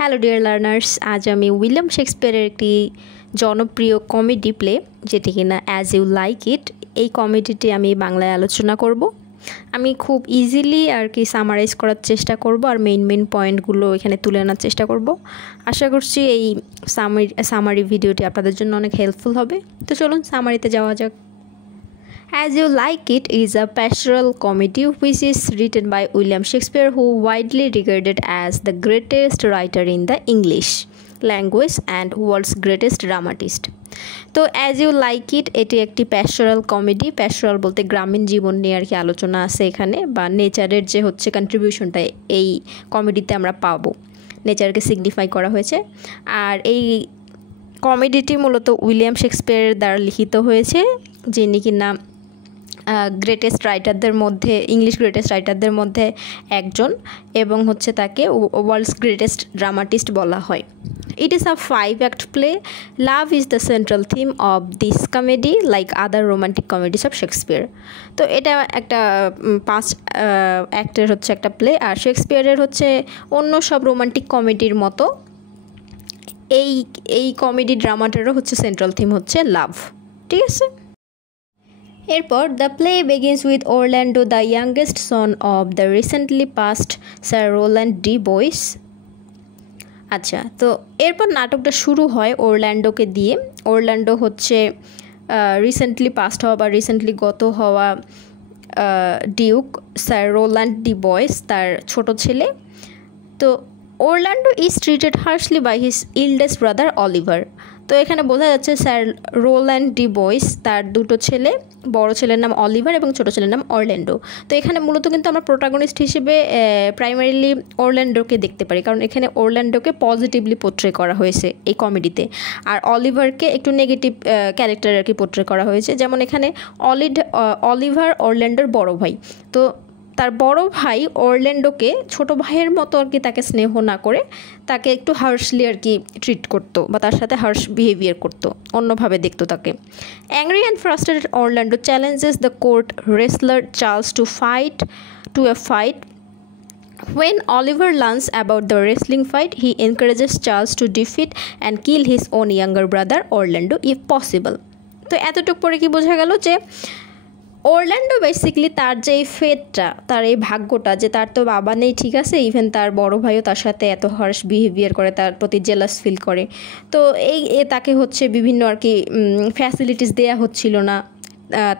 Hello dear learners, আজ আমি William শেক্সপিয়ারের একটি জনপ্রিয় কমেডি প্লে যেটি কিনা অ্যাজ ইউ লাইক ইট, এই কমেডিটি আমি বাংলায় আলোচনা করব। আমি খুব ইজিলি আর কি সামারাইজ করার চেষ্টা করব আর মেইন পয়েন্টগুলো এখানে তুলে আনার চেষ্টা করব। আশা করছি এই সামারি ভিডিওটি আপনাদের জন্য অনেক হেল্পফুল হবে। তো চলুন সামারিতে যাওয়া যাক। As You Like It is a pastoral comedy which is written by William Shakespeare, who widely regarded as the greatest writer in the English language and world's greatest dramatist. তো অ্যাজ ইউ লাইক ইট এটি একটি pastoral comedy. Pastoral বলতে গ্রামীণ জীবন নিয়ে আর কি আলোচনা আছে এখানে, বা নেচারের যে হচ্ছে কন্ট্রিবিউশনটা এই কমেডিতে আমরা পাবো, নেচারকে সিগনিফাই করা হয়েছে। আর এই কমেডিটি মূলত উইলিয়াম শেক্সপিয়ারের দ্বারা লিখিত হয়েছে, যিনি কিনা গ্রেটেস্ট রাইটারদের মধ্যে, ইংলিশ গ্রেটেস্ট রাইটারদের মধ্যে একজন, এবং হচ্ছে তাকে ওয়ার্ল্ডস গ্রেটেস্ট ড্রামাটিস্ট বলা হয়। It is a 5-act play. Love is the central theme of this comedy like other romantic comedies of Shakespeare. তো এটা একটা 5 অ্যাক্টের হচ্ছে একটা প্লে, আর শেক্সপিয়ারের হচ্ছে অন্য সব রোমান্টিক কমেডির মতো এই কমেডি ড্রামাটারও হচ্ছে সেন্ট্রাল থিম হচ্ছে লাভ। ঠিক আছে, এরপর the play begins with Orlando, the youngest son of the recently passed sir Roland de Boys. আচ্ছা, তো এরপর নাটকটা শুরু হয় ওরল্যান্ডোকে দিয়ে। ওরল্যান্ডো হচ্ছে রিসেন্টলি পাস্ট হওয়া বা রিসেন্টলি গত হওয়া ডিউক স্যার রোল্যান্ড ডি বয়েস, তার ছোট ছেলে। তো Orlando is treated harshly by his eldest brother Oliver. তো এখানে বোঝা যাচ্ছে স্যার রোল্যান্ড ডি বয়েস, তার দুটো ছেলে, বড় ছেলের নাম অলিভার এবং ছোটো ছেলের নাম অরল্যান্ডো। তো এখানে মূলত কিন্তু আমরা প্রোটাগনিস্ট হিসেবে প্রাইমারিলি অরল্যান্ডোকে দেখতে পারি, কারণ এখানে অরল্যান্ডোকে পজিটিভলি পোট্রে করা হয়েছে এই কমেডিতে, আর অলিভারকে একটু নেগেটিভ ক্যারেক্টার আর কি পোট্রে করা হয়েছে। যেমন এখানে অলিভার অরল্যান্ডোর বড় ভাই, তো তার বড় ভাই অরল্যান্ডোকে ছোটো ভাইয়ের মতো আর কি তাকে স্নেহ না করে তাকে একটু হার্শলি আর কি ট্রিট করতো, বা তার সাথে হার্শ বিহেভিয়ার করতো, অন্যভাবে দেখতো তাকে। Angry and frustrated Orlando challenges the court wrestler Charles to a fight. When Oliver learns about the wrestling fight, he encourages Charles to defeat and kill his own younger brother Orlando if possible. তো এতটুকু পরে কি বোঝা গেল যে Orlando basically তার যে এই ফেটটা, তার এই ভাগ্যটা, যে তার তো বাবা নেই, ঠিক আছে, ইভেন তার বড় ভাইও তার সাথে এত হার্শ বিহেভিয়ার করে, তার প্রতি জেলাস ফিল করে। তো তাকে হচ্ছে বিভিন্ন আর কি ফ্যাসিলিটিস দেয়া হচ্ছিল না,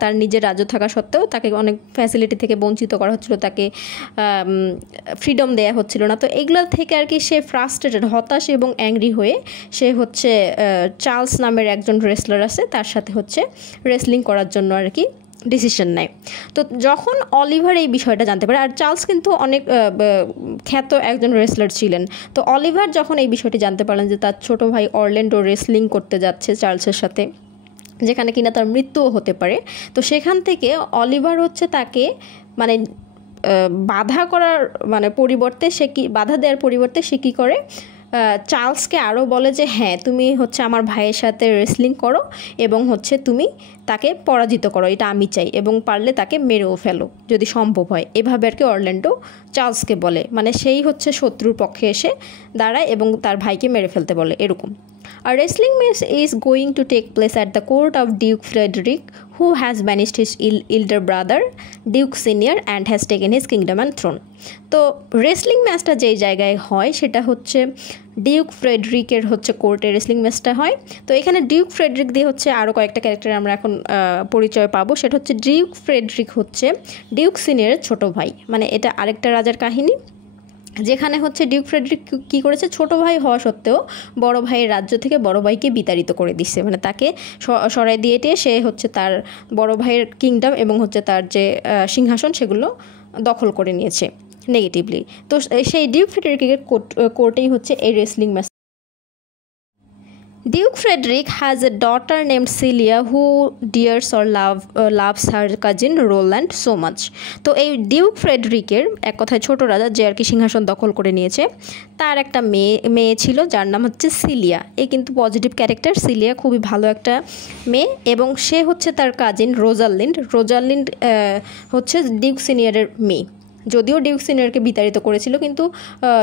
তার নিজের রাজ্য থাকা সত্ত্বেও তাকে অনেক ফ্যাসিলিটি থেকে বঞ্চিত করা হচ্ছিল, তাকে ফ্রিডম দেয়া হচ্ছিল না। তো এগুলো থেকে আর কি সে ফ্রাস্ট্রেটেড, হতাশ এবং অ্যাংরি হয়ে সে হচ্ছে চার্লস নামের একজন রেসলার আছে, তার সাথে হচ্ছে রেসলিং করার জন্য আর কি ডিসিশন নেয়। তো যখন অলিভার এই বিষয়টা জানতে পারে, আর চার্লস কিন্তু অনেক খ্যাত একজন রেসলার ছিলেন, তো অলিভার যখন এই বিষয়টি জানতে পারলেন যে তার ছোটো ভাই অরল্যান্ডো রেসলিং করতে যাচ্ছে চার্লসের সাথে, যেখানে কিনা তার মৃত্যুও হতে পারে, তো সেখান থেকে অলিভার হচ্ছে তাকে মানে বাধা দেওয়ার পরিবর্তে সে কী করে, চার্লসকে আরও বলে যে হ্যাঁ, তুমি হচ্ছে আমার ভাইয়ের সাথে রেসলিং করো এবং হচ্ছে তুমি তাকে পরাজিত করো, এটা আমি চাই, এবং পারলে তাকে মেরেও ফেলো যদি সম্ভব হয়। এভাবে আর কি অরল্যান্ডো চার্লসকে বলে, মানে সেই হচ্ছে শত্রুর পক্ষে এসে দাঁড়ায় এবং তার ভাইকে মেরে ফেলতে বলে, এরকম। A wrestling match is going to take place at the court of Duke Frederick, who has banished his elder brother, Duke Senior, and has taken his kingdom and throne. তো রেসলিং ম্যাচটা যেই জায়গায় হয় সেটা হচ্ছে ডিউক ফ্রেডরিকের হচ্ছে কোর্টে wrestling ম্যাচটা হয়। তো এখানে ডিউক ফ্রেডরিক দিয়ে হচ্ছে আরও কয়েকটা ক্যারেক্টার আমরা এখন পরিচয় পাবো। সেটা হচ্ছে ডিউক ফ্রেডরিক হচ্ছে ডিউক সিনিয়রের ছোটো ভাই, মানে এটা আরেকটা রাজার কাহিনী, যেখানে হচ্ছে ডিউক ফ্রেডরিক কী করেছে, ছোটো ভাই হওয়া সত্ত্বেও বড় ভাইয়ের রাজ্য থেকে বড় ভাইকে বিতাড়িত করে দিচ্ছে, মানে তাকে সরাই দিয়ে সে হচ্ছে তার বড় ভাইয়ের কিংডম এবং হচ্ছে তার যে সিংহাসন সেগুলো দখল করে নিয়েছে নেগেটিভলি। তো সেই ডিউক ফ্রেডরিকের কোর্টেই হচ্ছে এই wrestling match. Duke Frederick has a daughter named Celia who dears or loves her cousin Roland so much. তো এই ডিউক ফ্রেডরিকের এক কথায় ছোট রাজা, যে আর কি সিংহাসন দখল করে নিয়েছে, তার একটা মেয়ে ছিল যার নাম হচ্ছে সিলিয়া। এই কিন্তু পজিটিভ ক্যারেক্টার, সিলিয়া খুবই ভালো একটা মেয়ে, এবং সে হচ্ছে তার কাজিন রোজালিন্ড হচ্ছে ডিউক সিনিয়রের মেয়ে, যদিও ডিউক সিনিয়রকে বিতাড়িত করেছিল, কিন্তু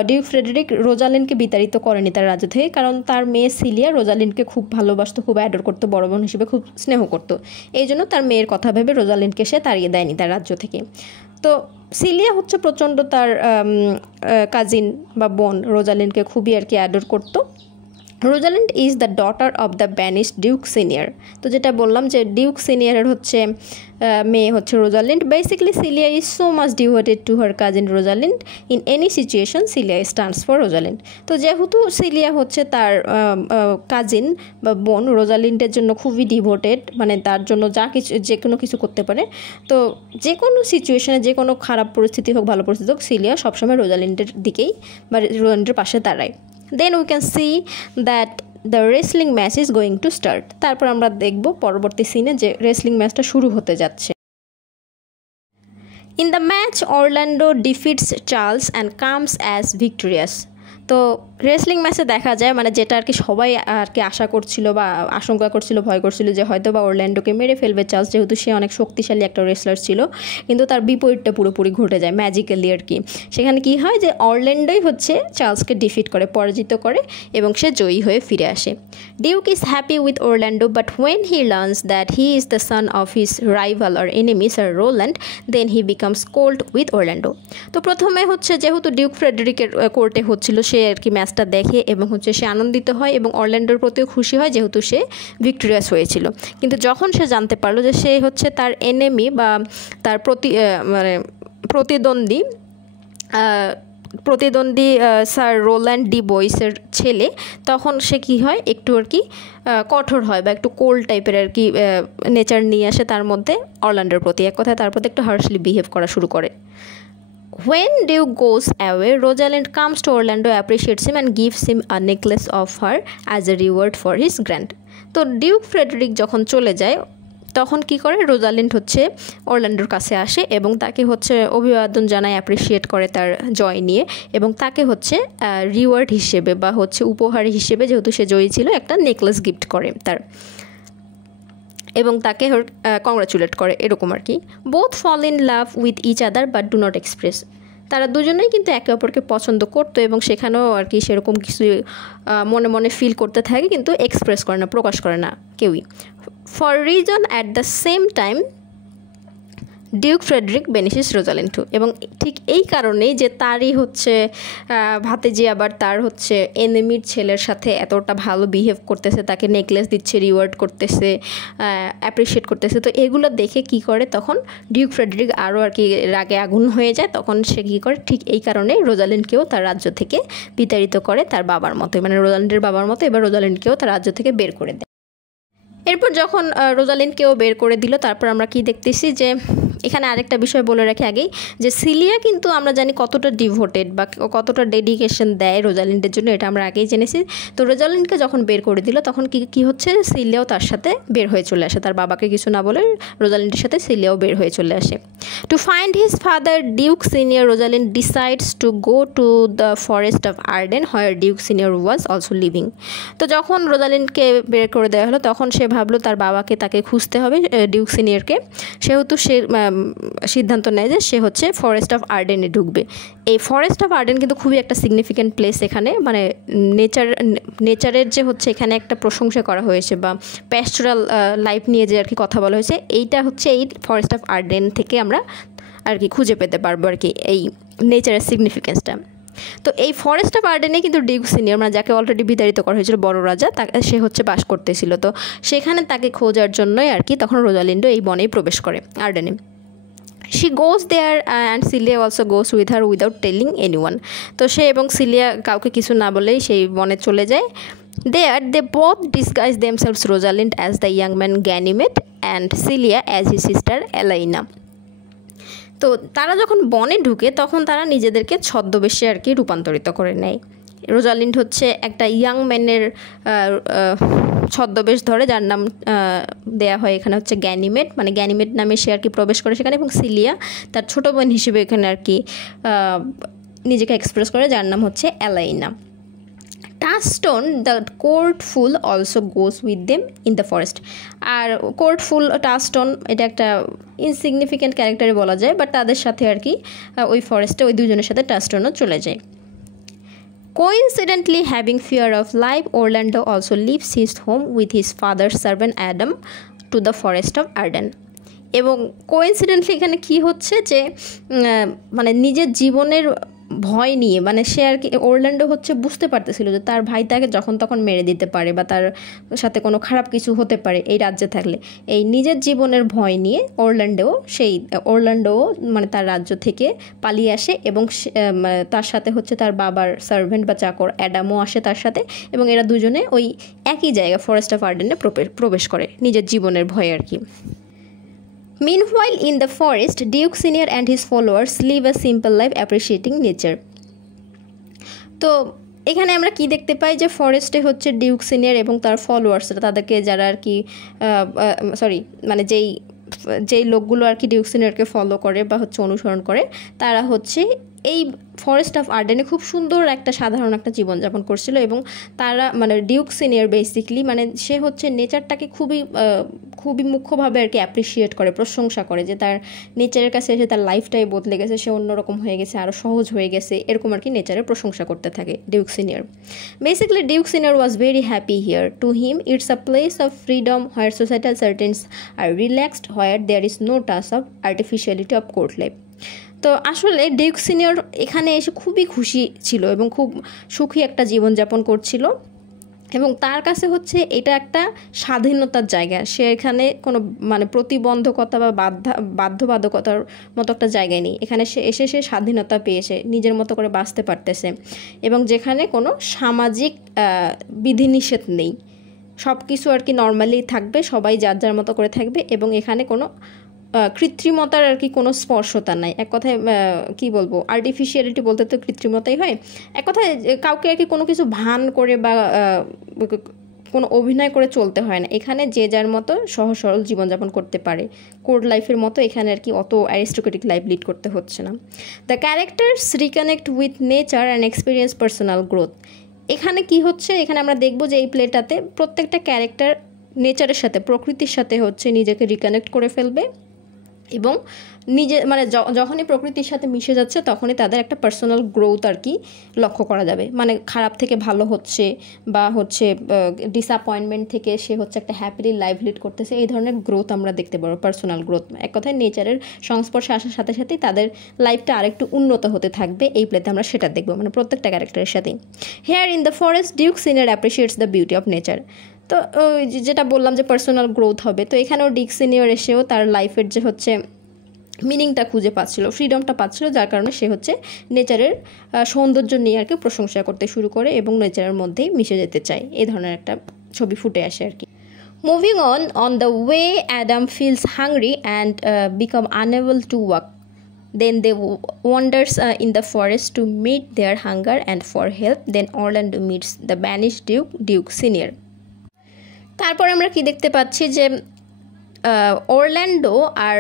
ডিউক ফ্রেডেরিক রোজালিন্ডকে বিতাড়িত করেনি তার রাজ্য থেকে, কারণ তার মেয়ে সিলিয়া রোজালিন্ডকে খুব ভালোবাসতো, খুব অ্যাডর করতো, বড় বোন হিসেবে খুব স্নেহ করতো। এই জন্য তার মেয়ের কথা ভেবে রোজালিন্ডকে সে তাড়িয়ে দেয়নি তার রাজ্য থেকে। তো সিলিয়া হচ্ছে প্রচণ্ড তার কাজিন বা বোন রোজালিন্ডকে খুবই আর কি অ্যাডর করতো। Rosalind is the daughter of the banished Duke Senior. তো যেটা বললাম যে ডিউক সিনিয়রের হচ্ছে মেয়ে হচ্ছে Rosalind. Basically Celia is so much devoted to her cousin Rosalind, in any situation Celia stands for Rosalind. তো যেহেতু সিলিয়া হচ্ছে তার কাজিন বা বোন রোজালিন্ডের জন্য খুবই ডিভোটেড, মানে তার জন্য যে কোনো কিছু করতে পারে, তো যে কোনো সিচুয়েশনে, যে কোনো খারাপ পরিস্থিতি হোক ভালো পরিস্থিতি হোক, সিলিয়া সবসময় রোজালিন্ডের দিকেই বা রোজালিন্ডের পাশে দাঁড়ায়। Then we can see that the wrestling match is going to start. তারপর আমরা দেখব পরবর্তী সিনে যে রেসলিং ম্যাচটা শুরু হতে যাচ্ছে। In the match, Orlando defeats Charles and comes as victorious. তো রেসলিং ম্যাচে দেখা যায়, মানে যেটা আর কি সবাই আর কি আশা করছিল বা আশঙ্কা করছিল, ভয় করছিল যে হয়তো বা অরল্যান্ডোকে মেরে ফেলবে চার্লস, যেহেতু সে অনেক শক্তিশালী একটা রেসলার ছিল, কিন্তু তার বিপরীতটা পুরোপুরি ঘটে যায় ম্যাজিক্যালি আর কি। সেখানে কি হয় যে অরল্যান্ডোই হচ্ছে চার্লসকে ডিফিট করে, পরাজিত করে এবং সে জয়ী হয়ে ফিরে আসে। Duke is happy with Orlando, but when he learns that he is the son of his rival or enemy sir Roland, then he becomes cold with Orlando. তো প্রথমে হচ্ছে যেহেতু ডিউক ফ্রেডেরিকের কোর্টে হচ্ছিল, সে আর কি ম্যাচটা দেখে এবং হচ্ছে সে আনন্দিত হয় এবং অরল্যান্ডোর প্রতিও খুশি হয় যেহেতু সে ভিক্টোরিয়াস হয়েছিল। কিন্তু যখন সে জানতে পারলো যে সে হচ্ছে তার এনিমি বা তার প্রতিদ্বন্দ্বী স্যার রোল্যান্ড ডি বয়েসের ছেলে, তখন সে কি হয় একটু আর কি কঠোর হয় বা একটু কোল্ড টাইপের আর কি নেচার নিয়ে আসে তার মধ্যে অরল্যান্ডোর প্রতি। এক কথায় তার প্রতি একটু হার্শলি বিহেভ করা শুরু করে। When Duke goes away, Rosalind comes to Orlando, appreciates him and gives him a necklace of her as a reward for his grant. তো ডিউক ফ্রেডেরিক যখন চলে যায় তখন কি করে, রোজালিন্ড হচ্ছে অরল্যান্ডোর কাছে আসে এবং তাকে হচ্ছে অভিবাদন জানায়, অ্যাপ্রিসিয়েট করে তার জয় নিয়ে, এবং তাকে হচ্ছে রিওয়ার্ড হিসেবে বা হচ্ছে উপহার হিসেবে, যেহেতু সে জয়ী ছিল, একটা নেকলেস গিফট করে তার, এবং তাকে কংগ্রাচুলেট করে এরকম আর কি। Both fall in love with each other but do not express. তারা দুজনেই কিন্তু একে অপরকে পছন্দ করতো এবং সেখানেও আর কি সেরকম কিছু মনে মনে ফিল করতে থাকে, কিন্তু এক্সপ্রেস করে না, প্রকাশ করে না কেউই। For reason at the same time Duke Frederick banishes Rosalind too. এবং ঠিক এই কারণেই যে তারই হচ্ছে ভাতিজি আবার তার হচ্ছে এনিমির ছেলের সাথে এতটা ভালো বিহেভ করতেছে, তাকে নেকলেস দিচ্ছে, রিওয়ার্ড করতেছে, অ্যাপ্রিসিয়েট করতেছে। তো এগুলো দেখে কি করে, তখন ডিউক ফ্রেডেরিক আরও আর কি রাগে আগুন হয়ে যায়। তখন সে কী করে, ঠিক এই কারণে রোজালিন্ডকেও তার রাজ্য থেকে বিতাড়িত করে তার বাবার মতো, মানে রোজালিন্ডের বাবার মতো এবার রোজালিন্ডকেও তার রাজ্য থেকে বের করে দেয়। এরপর যখন রোজালিন্ডকেও বের করে দিল, তারপর আমরা কি দেখতেছি যে এখানে আরেকটা বিষয় বলে রাখি আগেই, যে সিলিয়া কিন্তু আমরা জানি কতটা ডিভোটেড বা কতটা ডেডিকেশন দেয় রোজালিন্ডের জন্য, এটা আমরা আগেই জেনেছি। তো রোজালিন্ডকে যখন বের করে দিল তখন কি হচ্ছে, সিলিয়াও তার সাথে বের হয়ে চলে আসে, তার বাবাকে কিছু না বলে রোজালিন্ডের সাথে সিলিয়াও বের হয়ে চলে আসে। To find his father Duke senior, Rosalind decides to go to the forest of Arden where Duke Senior was also living. তো যখন রোজালিন্ডকে বের করে দেওয়া হলো তখন সে ভাবলো তার বাবাকে তাকে খুঁজতে হবে, ডিউক সিনিয়রকে। সেহেতু সে সিদ্ধান্ত নেয় যে সে হচ্ছে ফরেস্ট অফ আর্ডেনে ঢুকবে। এই ফরেস্ট অফ আর্ডেন কিন্তু খুবই একটা সিগনিফিক্যান্ট প্লেস, এখানে মানে নেচারের যে হচ্ছে এখানে একটা প্রশংসা করা হয়েছে বা প্যাস্টোরাল লাইফ নিয়ে যে আর কি কথা বলা হয়েছে, এইটা হচ্ছে এই ফরেস্ট অফ আর্ডেন থেকে আমরা আর কি খুঁজে পেতে পারবো আর কি এই নেচারের সিগনিফিক্যান্সটা। তো এই ফরেস্ট অফ আর্ডেনে কিন্তু ডিউক সিনিয়র, মানে যাকে অলরেডি বিতাড়িত করা হয়েছিল, বড় রাজা, সে হচ্ছে বাস করতেছিল। তো সেখানে তাকে খোঁজার জন্যই আর কি তখন রোজালিন্ডো এই বনেই প্রবেশ করে, আর্ডেনে। She goes there and Celia also goes with her without telling anyone. তো সে এবং সিলিয়া কাউকে কিছু না বলেই সেই বনে চলে যায়। There they both disguise themselves, Rosalind as the young man Ganymede and Celia as his sister Elaina. তো তারা যখন বনে ঢুকে তখন তারা নিজেদেরকে ছদ্মবেশে আর কি রূপান্তরিত করে নেয়। রোজালিন্ড হচ্ছে একটা ইয়াং ম্যানের ছদ্মবেশ ধরে, যার নাম দেয়া হয় এখানে হচ্ছে গ্যানিমেড, মানে গ্যানিমেড নামে সে আর কি প্রবেশ করে সেখানে, এবং সিলিয়া তার ছোটো বোন হিসেবে এখানে আর কি নিজেকে এক্সপ্রেস করে, যার নাম হচ্ছে Aliena. Touchstone the court fool also goes with them in the forest. আর কোর্ট ফুল টাস্টন এটা একটা ইনসিগনিফিক্যান্ট ক্যারেক্টারে বলা যায়, বাট তাদের সাথে আর কি ওই ফরেস্টে ওই দুজনের সাথে টাস্টনও চলে যায়। Coincidentally, having fear of life, Orlando also leaves his home with his father's servant Adam to the forest of Arden. এবং কোইন্সিডেন্টলি এখানে কি হচ্ছে যে মানে নিজের জীবনের ভয় নিয়ে, মানে সে আর কি অরল্যান্ডো হচ্ছে বুঝতে পারতেছিল যে তার ভাই তাকে যখন তখন মেরে দিতে পারে বা তার সাথে কোনো খারাপ কিছু হতে পারে এই রাজ্যে থাকলে। এই নিজের জীবনের ভয় নিয়ে অরল্যান্ডো মানে তার রাজ্য থেকে পালিয়ে আসে এবং তার সাথে হচ্ছে তার বাবার সার্ভেন্ট বা চাকর অ্যাডামও আসে তার সাথে, এবং এরা দুজনে ওই একই জায়গা ফরেস্ট অফ আর্ডেনে প্রবেশ করে নিজের জীবনের ভয়ে আর কি। Meanwhile, in the forest, Duke Senior and his followers live a simple life appreciating nature. তো এখানে আমরা কি দেখতে পাই যে ফরেস্টে হচ্ছে ডিউক সিনিয়র এবং তার ফলোয়ার্সরা, তাদেরকে যারা আর কি মানে যেই লোকগুলো আর কি ডিউক সিনিয়রকে ফলো করে বা হচ্ছে অনুসরণ করে, তারা হচ্ছে এই ফরেস্ট অফ আর্ডেনে খুব সুন্দর একটা সাধারণ একটা জীবনযাপন করছিল। এবং তারা মানে ডিউক সিনিয়র বেসিকলি মানে সে হচ্ছে নেচারটাকে খুবই মুখ্যভাবে আর কি অ্যাপ্রিসিয়েট করে, প্রশংসা করে যে তার নেচারের কাছে এসে তার লাইফটাই বদলে গেছে, সে অন্যরকম হয়ে গেছে, আরও সহজ হয়ে গেছে, এরকম আর কি নেচারের প্রশংসা করতে থাকে Duke Senior. Basically Duke Senior was very happy here. To him it's a place of freedom where societal certains are relaxed, where there is no touch of artificiality of court life. তো আসলে Duke senior এখানে এসে খুবই খুশি ছিল এবং খুব সুখী একটা জীবনযাপন করছিল, এবং তার কাছে হচ্ছে এটা একটা স্বাধীনতার জায়গা। সে এখানে কোনো মানে প্রতিবন্ধকতা বা বাধ্যবাধকতার মতো একটা জায়গায় নেই। এখানে সে স্বাধীনতা পেয়েছে, নিজের মতো করে বাঁচতে পারতেছে, এবং যেখানে কোনো সামাজিক বিধিনিষেধ নেই, সব কিছু আর কি নর্মালি থাকবে, সবাই যার যার মতো করে থাকবে, এবং এখানে কোনো কৃত্রিমতার আর কি কোনো স্পর্শতা নাই। এক কথায় কি বলবো, আর্টিফিশিয়ালিটি বলতে তো কৃত্রিমতাই হয়। এক কথায় কাউকে আর কি কোনো কিছু ভান করে বা কোনো অভিনয় করে চলতে হয় না। এখানে যে যার মতো সহজ সরল জীবনযাপন করতে পারে, কোর্ট লাইফের মতো এখানে আর কি অত অ্যারিস্টোক্রেটিক লাইফ লিড করতে হচ্ছে না। The characters reconnect with nature and experience personal growth. এখানে কি হচ্ছে, এখানে আমরা দেখব যে এই প্লেটাতে প্রত্যেকটা ক্যারেক্টার নেচারের সাথে, প্রকৃতির সাথে হচ্ছে নিজেকে রিকানেক্ট করে ফেলবে, এবং নিজে মানে যখনই প্রকৃতির সাথে মিশে যাচ্ছে তখনই তাদের একটা পার্সোনাল গ্রোথ আর কি লক্ষ্য করা যাবে। মানে খারাপ থেকে ভালো হচ্ছে বা হচ্ছে ডিসঅ্যাপয়েন্টমেন্ট থেকে সে হচ্ছে একটা হ্যাপিলি লাইফ লিড করতেছে, এই ধরনের গ্রোথ আমরা দেখতে পারবো, পার্সোনাল গ্রোথ। এক কথায় নেচারের সংস্পর্শে আসার সাথে সাথেই তাদের লাইফটা আরেকটু উন্নত হতে থাকবে। এই প্লেতে আমরা সেটা দেখবো, মানে প্রত্যেকটা ক্যারেক্টারের সাথেই। Here in the forest Duke Senior appreciates the beauty of nature. তো যেটা বললাম যে পার্সোনাল গ্রোথ হবে, তো এখানেও ডিউক সিনিয়র এসেও তার লাইফের যে হচ্ছে মিনিংটা খুঁজে পাচ্ছিল, ফ্রিডমটা পাচ্ছিল, যার কারণে সে হচ্ছে নেচারের সৌন্দর্য নিয়ে আর কি প্রশংসা করতে শুরু করে এবং নেচারের মধ্যেই মিশে যেতে চায়। এই ধরনের একটা ছবি ফুটে আসে আর কি। Moving on the way Adam feels hungry and become unable to walk, then they wanders in the forest to meet their hunger and for help. Then Orlando meets the banished Duke Senior. তারপর আমরা কি দেখতে পাচ্ছি যে Orlando আর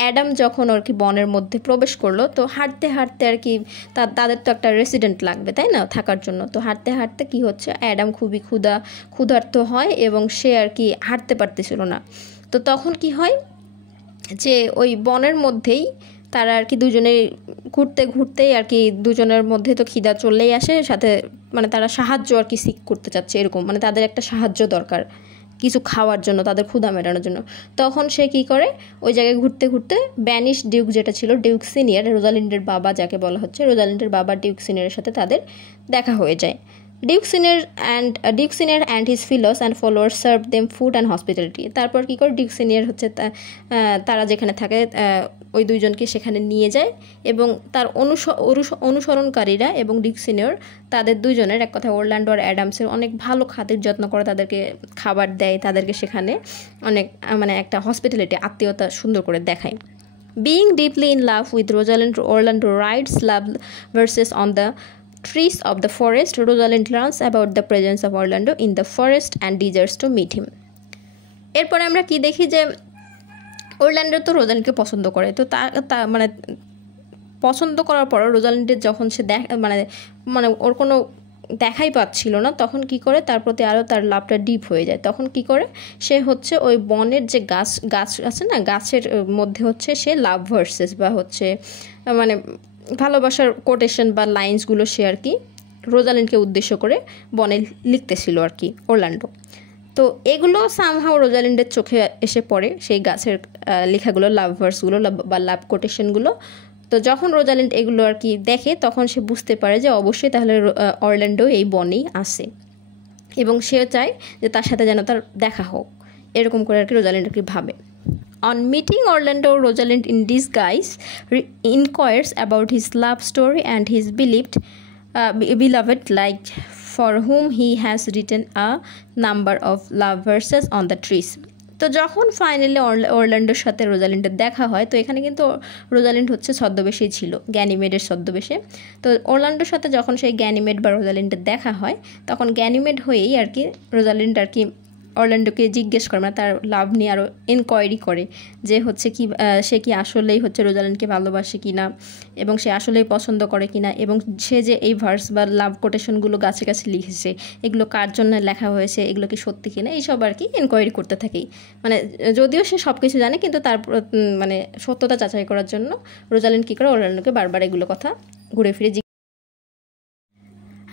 Adam যখন আর কি বনের মধ্যে প্রবেশ করলো, তো হাঁটতে হাঁটতে আর কি তাদের তো একটা রেসিডেন্ট লাগবে তাই না থাকার জন্য। তো হাঁটতে হাঁটতে কি হচ্ছে, অ্যাডাম খুবই ক্ষুধার্ত হয় এবং সে আর কি হাঁটতে পারতেছিল না। তো তখন কি হয় যে ওই বনের মধ্যেই তারা আর কি দুজনে ঘুরতেই আর কি দুজনের মধ্যে তো খিদা চলেই আসে, সাথে মানে তারা সাহায্য আর কি সিক করতে চাচ্ছে, এরকম মানে তাদের একটা সাহায্য দরকার কিছু খাওয়ার জন্য, তাদের ক্ষুধা মেটানোর জন্য। তখন সে কি করে, ওই জায়গায় ঘুরতে ঘুরতে ব্যানিশ ডিউক যেটা ছিল, ডিউক সিনিয়র, রোজালিন্ডের বাবা যাকে বলা হচ্ছে, রোজালিন্ডের বাবা ডিউক সিনিয়রের সাথে তাদের দেখা হয়ে যায়। Duke Senior and his fellows and followers served them food and hospitality. তারপর কি করে ডিউক সিনিয়র হচ্ছে তারা যেখানে থাকে ওই দুইজনকে সেখানে নিয়ে যায়, এবং তার অনুসরণকারীরা এবং ডিউক সিনিয়র তাদের দুইজনের, এক কথা অরল্যান্ডো আর অ্যাডামসের অনেক ভালো খাতির যত্ন করে, তাদেরকে খাবার দেয়, তাদেরকে সেখানে অনেক মানে একটা হসপিটালিটি, আত্মীয়তা সুন্দর করে দেখায়। Being deeply in love with Rosalind, Orlando writes love verses on the trees of the forest. Rosalind learns about the presence of Orlando in the forest and desires to meet him. এরপরে আমরা কি দেখি যে Orlando তো রোজালিন্ডকে পছন্দ করে, তো তা মানে পছন্দ করার পর রোজালিন্ডের যখন সে মানে ওর কোনো দেখাই পাচ্ছিল না, তখন কি করে তার প্রতি আরও তার লাভটা ডিপ হয়ে যায়। তখন কি করে সে হচ্ছে ওই বনের যে গাছ আছে না, গাছের মধ্যে হচ্ছে সে লাভ ভার্সেস বা হচ্ছে মানে ভালোবাসার কোটেশন বা লাইন্সগুলো সে আর কি রোজালিন্ডকে উদ্দেশ্য করে বনে লিখতেছিল আর কি অরল্যান্ডো। তো এগুলো সামহাও রোজালিন্ডের চোখে এসে পড়ে, সেই গাছের লেখাগুলো, লাভ ভার্সগুলো বা লাভ কোটেশনগুলো। তো যখন রোজালিন্ড এগুলো আর কি দেখে তখন সে বুঝতে পারে যে অবশ্যই তাহলে অরল্যান্ডো এই বনেই আসে এবং সে চায় যে তার সাথে যেন তার দেখা হোক, এরকম করে আর কি রোজালিন্ড আর কি ভাবে। On meeting Orlando, Rosalind in disguise inquires about his love story and his beloved, like for whom he has written a number of love verses on the trees. তো যখন ফাইনালি অরল্যান্ডোর সাথে রোজালিন্ডের দেখা হয়, তো এখানে কিন্তু রোজালিন্ড হচ্ছে ছদ্মবেশেই ছিল, গ্যানিমেডের ছদ্মবেশে। তো অরল্যান্ডোর সাথে যখন সেই গ্যানিমেড বা রোজালিন্ডের দেখা হয়, তখন গ্যানিমেড হয়েই আর কি রোজালিন্ড আর কি অরল্যান্ডোকে জিজ্ঞেস করে, মানে তার লাভ নিয়ে আরও এনকোয়ারি করে যে হচ্ছে কি সে কি আসলেই হচ্ছে রোজালিন্ডকে ভালোবাসে কি না, এবং সে আসলেই পছন্দ করে কি না, এবং সে যে এই ভার্স বা লাভ কোটেশনগুলো গাছে গাছে লিখেছে এগুলো কার জন্য লেখা হয়েছে, এগুলো কি সত্যি কিনা, এইসব আর কি এনকোয়ারি করতে থাকে। মানে যদিও সে সব কিছু জানে, কিন্তু তার মানে সত্যতা যাচাই করার জন্য রোজালিন্ড কী করে অরল্যান্ডোকে বারবার এগুলো কথা ঘুরে ফিরে।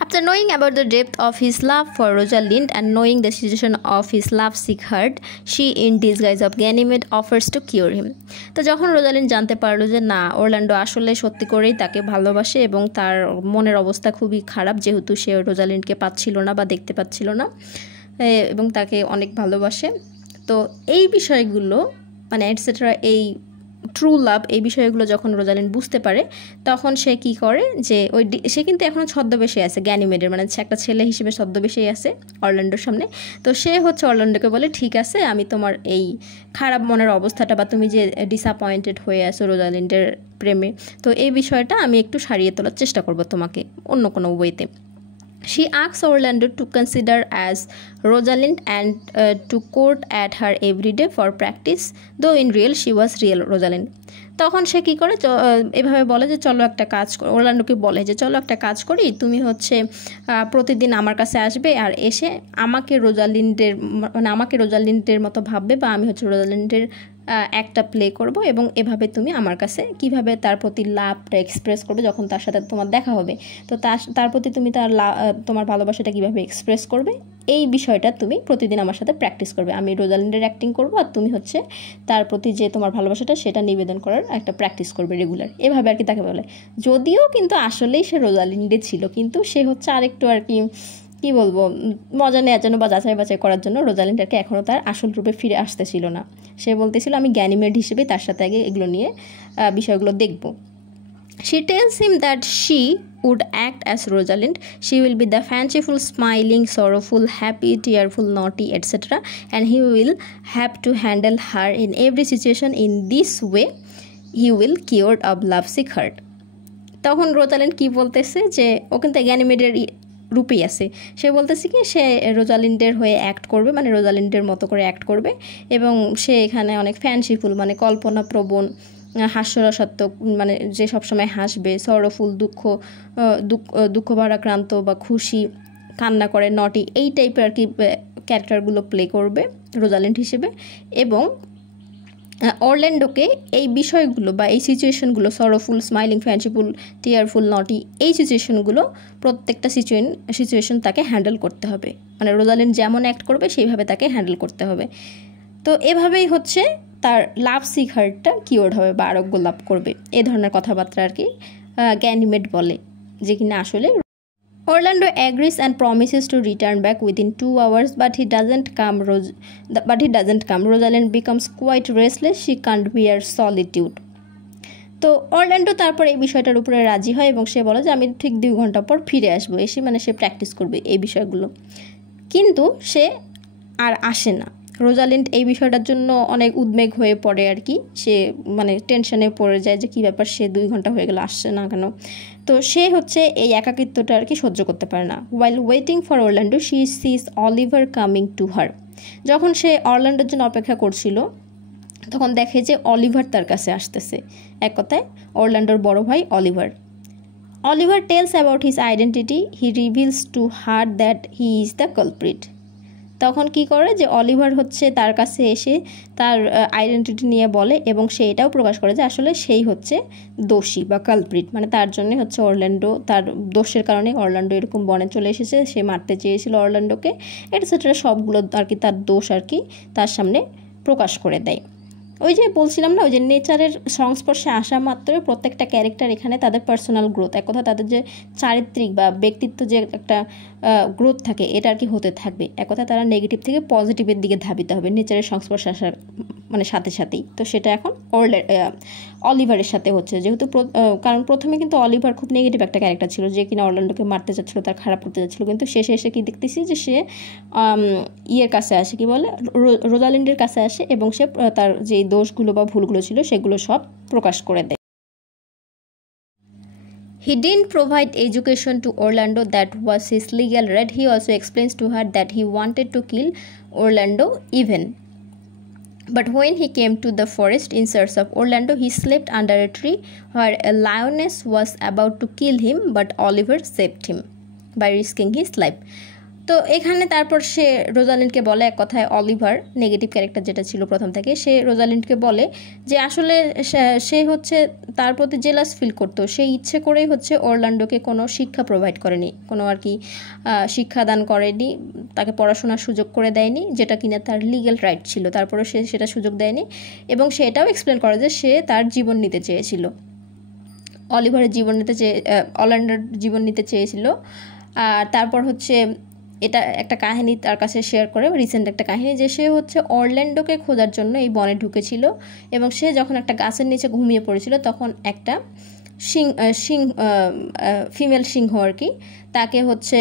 After knowing about the depth of his love for Rosalind and knowing the situation of his lovesick heart, she in disguise of Ganymede offers to cure him. তো যখন রোজালিন্ড জানতে পারলো যে না, অরল্যান্ডো আসলে সত্যি করেই তাকে ভালোবাসে এবং তার মনের অবস্থা খুবই খারাপ, যেহেতু সে রোজালিন্ডকে পাচ্ছিল না বা দেখতে পাচ্ছিল না এবং তাকে অনেক ভালোবাসে, তো এই বিষয়গুলো মানে এটসেট্রা, এই ট্রু লাভ, এই বিষয়গুলো যখন রোজালিন্ড বুঝতে পারে, তখন সে কি করে যে সে কিন্তু এখনও ছদ্মবেশে আছে, গ্যানিমেডের মানে একটা ছেলে হিসেবে ছদ্মবেশেই আছে অরল্যান্ডোর সামনে। তো সে হচ্ছে অরল্যান্ডোকে বলে, ঠিক আছে, আমি তোমার এই খারাপ মনের অবস্থাটা বা তুমি যে ডিসঅ্যাপয়েন্টেড হয়ে আছো রোজালিন্ডের প্রেমে, তো এই বিষয়টা আমি একটু সারিয়ে তোলার চেষ্টা করব তোমাকে অন্য কোনো ওয়েতে। She asks Orlando to consider as Rosalind and to court at her every day for practice, though in real she was real Rosalind. তখন সে কী করে এভাবে বলে যে চলো একটা কাজ করি, অরল্যান্ডোকে বলে যে চলো একটা কাজ করি, তুমি হচ্ছে প্রতিদিন আমার কাছে আসবে আর এসে আমাকে রোজালিন্ডের মতো ভাববে, বা আমি হচ্ছে রোজালিন্ডের একটা প্লে করব, এবং এভাবে তুমি আমার কাছে কিভাবে তার প্রতি লাভটা এক্সপ্রেস করবে যখন তার সাথে তোমার দেখা হবে, তো তার প্রতি তুমি তোমার ভালোবাসাটা কিভাবে এক্সপ্রেস করবে, এই বিষয়টা তুমি প্রতিদিন আমার সাথে প্র্যাকটিস করবে। আমি রোজালিন্ডের অ্যাক্টিং করব আর তুমি হচ্ছে তার প্রতি যে তোমার ভালোবাসাটা সেটা নিবেদন করার একটা প্র্যাকটিস করবে রেগুলার, এভাবে আর কি তাকে বলে। যদিও কিন্তু আসলেই সে রোজালিন্ডে ছিল, কিন্তু সে হচ্ছে আরেকটু আর কি বলবো, মজা নেওয়ার জন্য বা যাচাই বাছাই করার জন্য রোজালিন্ড আর কি এখনও তার আসল রূপে ফিরে আসতেছিল না। সে বলতেছিল আমি গ্যানিমেড হিসেবেই তার সাথে আগে এগুলো নিয়ে বিষয়গুলো দেখব। She tells him that she would act as Rosalind. She will be the fanciful, smiling, sorrowful, happy, tearful, naughty, etc. And he will have to handle her in every situation. In this way, he will cure a lovesick heart. তখন Rosalind কি বলতেছে যে ও কিন্তু গ্যানিমেডের রূপেই আছে, সে বলতেছে কি সে রোজালিন্ডের হয়ে অ্যাক্ট করবে, মানে রোজালিন্ডের মতো করে অ্যাক্ট করবে, এবং সে এখানে অনেক ফ্যান্সিফুল মানে কল্পনাপ্রবণ, হাস্যরসাত্মক, মানে যে সবসময় হাসবে, সরফুল দুঃখ ভারাক্রান্ত বা খুশি, কান্না করে, নটি, এই টাইপের আর কি ক্যারেক্টারগুলো প্লে করবে রোজালিন্ড হিসেবে। এবং অরল্যান্ডোকে এই বিষয়গুলো বা এই সিচুয়েশনগুলো, সরফুল, স্মাইলিং, ফ্যান্সিফুল, টিয়ারফুল, নটি, এই সিচুয়েশনগুলো প্রত্যেকটা সিচুয়েশন তাকে হ্যান্ডেল করতে হবে, মানে রোজালিন্ড যেমন অ্যাক্ট করবে সেইভাবে তাকে হ্যান্ডেল করতে হবে। তো এভাবেই হচ্ছে তার লাভসিক হার্টটা কিওর্ড হবে বা আরোগ্য লাভ করবে, এ ধরনের কথাবার্তা আর কি গ্যানিমেড বলে, যে কিনা আসলে। Orlando agrees and promises to return back within 2 hours, but he doesn't come. Rosalind becomes quite restless. She can't bear solitude. তো অরল্যান্ডো তারপর এই বিষয়টার উপরে রাজি হয় এবং সে বলে যে আমি ঠিক 2 ঘন্টা পর ফিরে আসবো, এসে মানে সে প্র্যাকটিস করবে এই বিষয়গুলো। কিন্তু সে আর আসে না। রোজালিন্ড এই বিষয়টার জন্য অনেক উদ্বেগ হয়ে পড়ে আর কি, সে মানে টেনশনে পড়ে যায় যে কী ব্যাপার, সে 2 ঘন্টা হয়ে গেল আসছে না কেন। তো সে হচ্ছে এই একাকিত্বটা আর কি সহ্য করতে পারে না। While waiting for Orlando she sees Oliver coming to her. যখন সে অরল্যান্ডোর জন্য অপেক্ষা করছিল তখন দেখে যে অলিভার তার কাছে আসতেছে, এক কথায় অরল্যান্ডোর বড় ভাই Oliver. Oliver tells about his identity. He reveals to her that he is the culprit. তখন কি করে যে অলিভার হচ্ছে তার কাছে এসে তার আইডেন্টিটি নিয়ে বলে এবং সে এটাও প্রকাশ করে যে আসলে সেই হচ্ছে দোষী বা কালপ্রিট, মানে তার জন্য হচ্ছে অরল্যান্ডো, তার দোষের কারণে অরল্যান্ডো এরকম বনে চলে এসেছে, সে মারতে চেয়েছিল অরল্যান্ডোকে, এটসেট্রা সবগুলো আর কি তার দোষ আর কি তার সামনে প্রকাশ করে দেয়। ওই যে বলছিলাম না, ওই যে নেচারের সংস্পর্শে আসা মাত্রই প্রত্যেকটা ক্যারেক্টার এখানে তাদের পার্সোনাল গ্রোথ, এক কথা তাদের যে চারিত্রিক বা ব্যক্তিত্ব যে একটা গ্রোথ থাকে এটা আর কি হতে থাকবে, এক কথা তারা নেগেটিভ থেকে পজিটিভের দিকে ধাবিত হবে নেচারের সংস্পর্শে আসার মানে সাথে সাথেই। তো সেটা এখন অলিভারের সাথে হচ্ছে, যেহেতু কারণ প্রথমে কিন্তু অলিভার খুব নেগেটিভ একটা ক্যারেক্টার ছিল, যে কিনা অরল্যান্ডোকে মারতে চাচ্ছিল, তার খারাপ করতে চাচ্ছিল, কিন্তু শেষে এসে কি দেখতেছি যে সে ইয়ের কাছে আসে, কি বলে রোজালিন্ডের কাছে আসে এবং সে তার যে দোষগুলো বা ভুলগুলো ছিল সেগুলো সব প্রকাশ করে দেয়। He didn't provide education to Orlando, that was his legal right. He also explains to her that he wanted to kill Orlando even. But when he came to the forest in search of Orlando, he slept under a tree where a lioness was about to kill him, but Oliver saved him by risking his life. তো এখানে তারপর সে রোজালিন্ডকে বলে, এক কথায় Oliver negative character যেটা ছিল প্রথম থেকে, সে রোজালিন্ডকে বলে যে আসলে সে হচ্ছে তার প্রতি জেলাস ফিল করতো, সে ইচ্ছে করেই হচ্ছে অরল্যান্ডোকে কোনো শিক্ষা প্রোভাইড করেনি, কোনো আর কি শিক্ষাদান করেনি, তাকে পড়াশোনার সুযোগ করে দেয়নি, যেটা কিনা তার লিগ্যাল রাইট ছিল, তারপরে সে সেটা সুযোগ দেয়নি এবং সে এটাও এক্সপ্লেন করে যে সে তার জীবন নিতে চেয়েছিল, অলিভারের জীবন নিতে অরল্যান্ডোর জীবন নিতে চেয়েছিল। আর তারপর হচ্ছে এটা একটা কাহিনী তার কাছে শেয়ার করে, রিসেন্ট একটা কাহিনী, যে সে হচ্ছে অরল্যান্ডোকে খোঁজার জন্য এই বনে ঢুকেছিল এবং সে যখন একটা গাছের নিচে ঘুমিয়ে পড়েছিল তখন একটা ফিমেল সিংহ আর কি তাকে হচ্ছে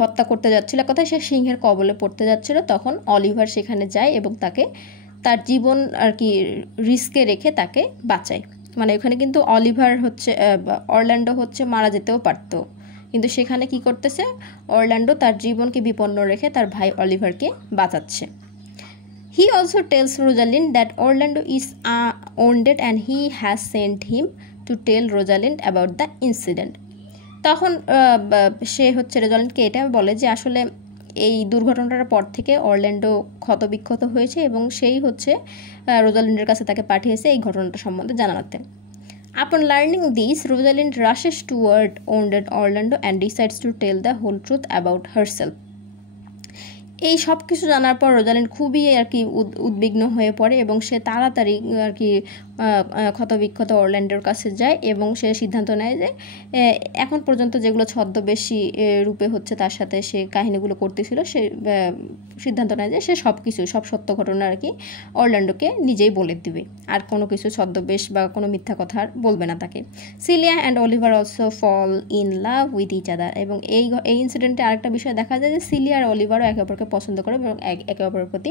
হত্যা করতে যাচ্ছিল, কথায় সে সিংহের কবলে পড়তে যাচ্ছিল, তখন অলিভার সেখানে যায় এবং তাকে তার জীবন আর কি রিস্কে রেখে তাকে বাঁচায়। মানে ওখানে কিন্তু অলিভার হচ্ছে অরল্যান্ডো হচ্ছে মারা যেতেও পারতো, কিন্তু সেখানে কি করতেছে অরল্যান্ডো তার জীবনকে বিপন্ন রেখে তার ভাই অলিভারকে বাঁচাচ্ছে। He also tells Rosalind that Orlando is wounded and he has sent him to tell Rosalind about the incident. তখন সে হচ্ছে রোজালিন্ডকে এটা বলে যে আসলে এই দুর্ঘটনাটার পর থেকে অরল্যান্ডো ক্ষতবিক্ষত হয়েছে এবং সেই হচ্ছে রোজালিন্ডের কাছে তাকে পাঠিয়েছে এই ঘটনাটা সম্বন্ধে জানাতে। Upon learning this, Rosalind rushes toward wounded Orlando and decides to tell the whole truth about herself. এই সব কিছু জানার পর রোজালিন্ড খুবই আর কি উদ্বিগ্ন হয়ে পড়ে এবং সে তাড়াতাড়ি আর কি ক্ষতবিক্ষত অরল্যান্ডোর কাছে যায় এবং সে সিদ্ধান্ত নেয় যে এখন পর্যন্ত যেগুলো ছদ্মবেশী রূপে হচ্ছে তার সাথে সে কাহিনীগুলো করতেছিল, সে সিদ্ধান্ত নেয় যে সে সব সত্য ঘটনা আর কি অরল্যান্ডোকে নিজেই বলে দিবে, আর কোনো কিছু ছদ্মবেশ বা কোনো মিথ্যা কথা বলবে না তাকে। Celia and Oliver also fall in love with each other, এবং এই ইনসিডেন্টে আরেকটা বিষয় দেখা যায় যে সিলিয়া আর অলিভারও একে অপরকে পছন্দ করে এবং একে অপরের প্রতি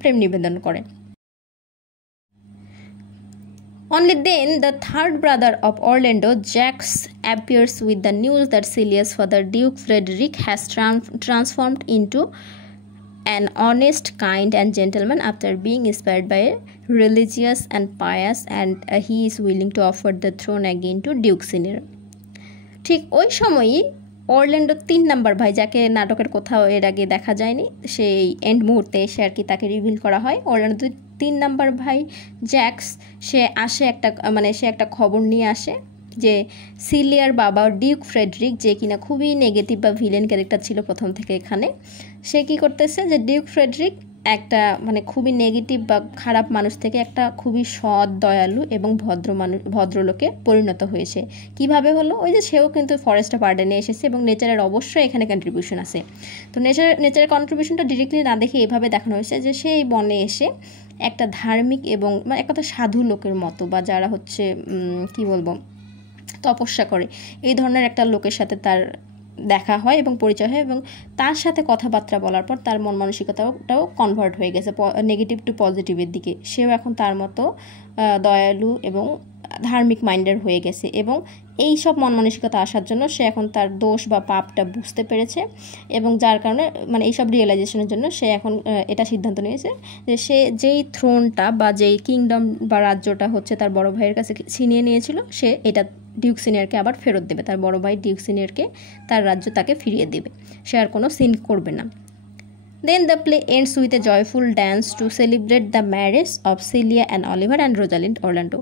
প্রেম নিবেদন করে। Only then the third brother of Orlando, Jacques, appears with the news that Celia's father, Duke Frederick, has transformed into an honest, kind and gentleman after being inspired by a religious and pious, and he is willing to offer the throne again to Duke Senior. ঠিক ওই সময়ই Orlando 3 number ভাই, যাকে নাটকের কোথাও এর আগে দেখা যায়নি, সেই এন্ড মুহূর্তে এসে আর কি তাকে রিভিল করা হয়। অরল্যান্ডো 3 নাম্বার ভাই জ্যাক্স, সে একটা খবর নিয়ে আসে যে সিলিয়ার বাবা ডিউক ফ্রেডরিক, যে কিনা খুবই নেগেটিভ বা ভিলেন ক্যারেক্টার ছিল প্রথম থেকে এখানে, সে কি করতেছে যে ডিউক ফ্রেডরিক একটা খুবই নেগেটিভ বা খারাপ মানুষ থেকে একটা খুবই সৎ, দয়ালু এবং ভদ্রলোকে পরিণত হয়েছে। কিভাবে হলো? ওই যে সেও কিন্তু ফরেস্টে পার্ডেনে এসেছে এবং নেচারের অবশ্যই এখানে কন্ট্রিবিউশন আছে। তো নেচারের কন্ট্রিবিউশনটা ডিরেক্টলি না দেখে এভাবে দেখানো হয়েছে যে সেই বনে এসে একটা ধার্মিক এবং এক কথা সাধু লোকের মতো, বা যারা হচ্ছে কি বলবো তপস্যা করে, এই ধরনের একটা লোকের সাথে তার দেখা হয় এবং পরিচয় হয় এবং তার সাথে কথাবার্তা বলার পর তার মন মানসিকতাটাও কনভার্ট হয়ে গেছে নেগেটিভ টু পজিটিভের দিকে। সেও এখন তার মতো দয়ালু এবং ধার্মিক মাইন্ডের হয়ে গেছে এবং এই সব মন মানসিকতা আসার জন্য সে এখন তার দোষ বা পাপটা বুঝতে পেরেছে, এবং যার কারণে মানে এইসব রিয়েলাইজেশনের জন্য সে এখন এটা সিদ্ধান্ত নিয়েছে যে সে যেই থ্রোনটা বা যেই কিংডম বা রাজ্যটা হচ্ছে তার বড় ভাইয়ের কাছে ছিনিয়ে নিয়েছিল, সে এটা ডিউক সিনিয়রকে আবার ফেরত দেবে। তার বড় ভাই ডিউক সিনিয়রকে তার রাজ্য তাকে ফিরিয়ে দেবে, সে আর কোনো সিন করবে না। Then the play ends with a joyful dance to celebrate the marriage of Celia and Oliver and Rosalind Orlando.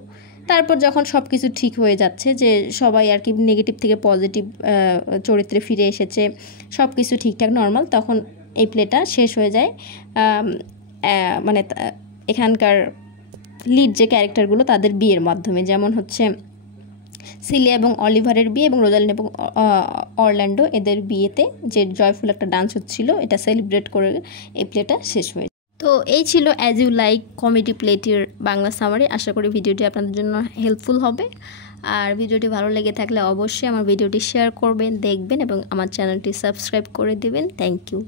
তারপর যখন সব কিছু ঠিক হয়ে যাচ্ছে, যে সবাই আর কি নেগেটিভ থেকে পজিটিভ চরিত্রে ফিরে এসেছে, সব কিছু ঠিকঠাক নর্মাল, তখন এই প্লেটা শেষ হয়ে যায়। মানে এখানকার লিড যে ক্যারেক্টারগুলো তাদের বিয়ের মাধ্যমে, যেমন হচ্ছে সিলিয়া এবং অলিভারের বিয়ে এবং রোজালিন্ড এবং অরল্যান্ডো এদের বিয়েতে যে জয়ফুল একটা ডান্স হচ্ছিল, এটা সেলিব্রেট করে এই প্লেটা শেষ হয়ে যায়। তো এই ছিল অ্যাজ ইউ লাইক কমেডি প্লেটির বাংলা সামারি। আশা করি ভিডিওটি আপনাদের জন্য হেল্পফুল হবে। আর ভিডিওটি ভালো লেগে থাকলে অবশ্যই আমার ভিডিওটি শেয়ার করবেন, দেখবেন এবং আমার চ্যানেলটি সাবস্ক্রাইব করে দেবেন। Thank you.